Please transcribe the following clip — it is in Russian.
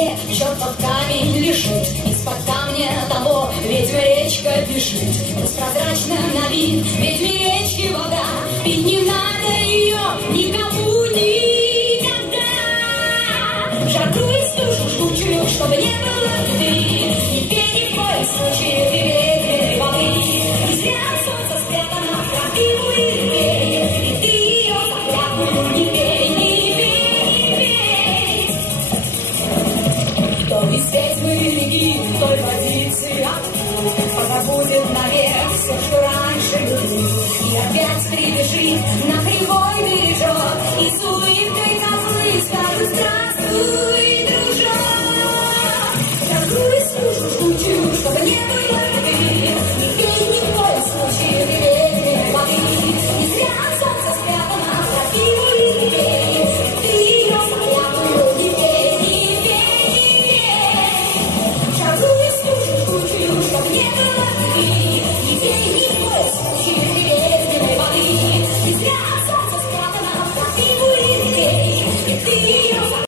воде, черт под камень лежит, из-под камня того ведьма речка бежит. Прозрачно на вид ведьме речки вода, пить не надо ее никому никогда. Жаркую и стужу жгучую, чтобы не было беды, не пей ни в коем случае ты ведьминой воды. И зря солнце спрятано в крапиву и реке, и ты ее заклятую не пей, не пей, не пей. Кто из ведьмы реки, той водицы отпил, позабудет навек все, что раньше любил, и опять прибежит на кривой бережок, и с улыбкой козлы скажут здравствуй.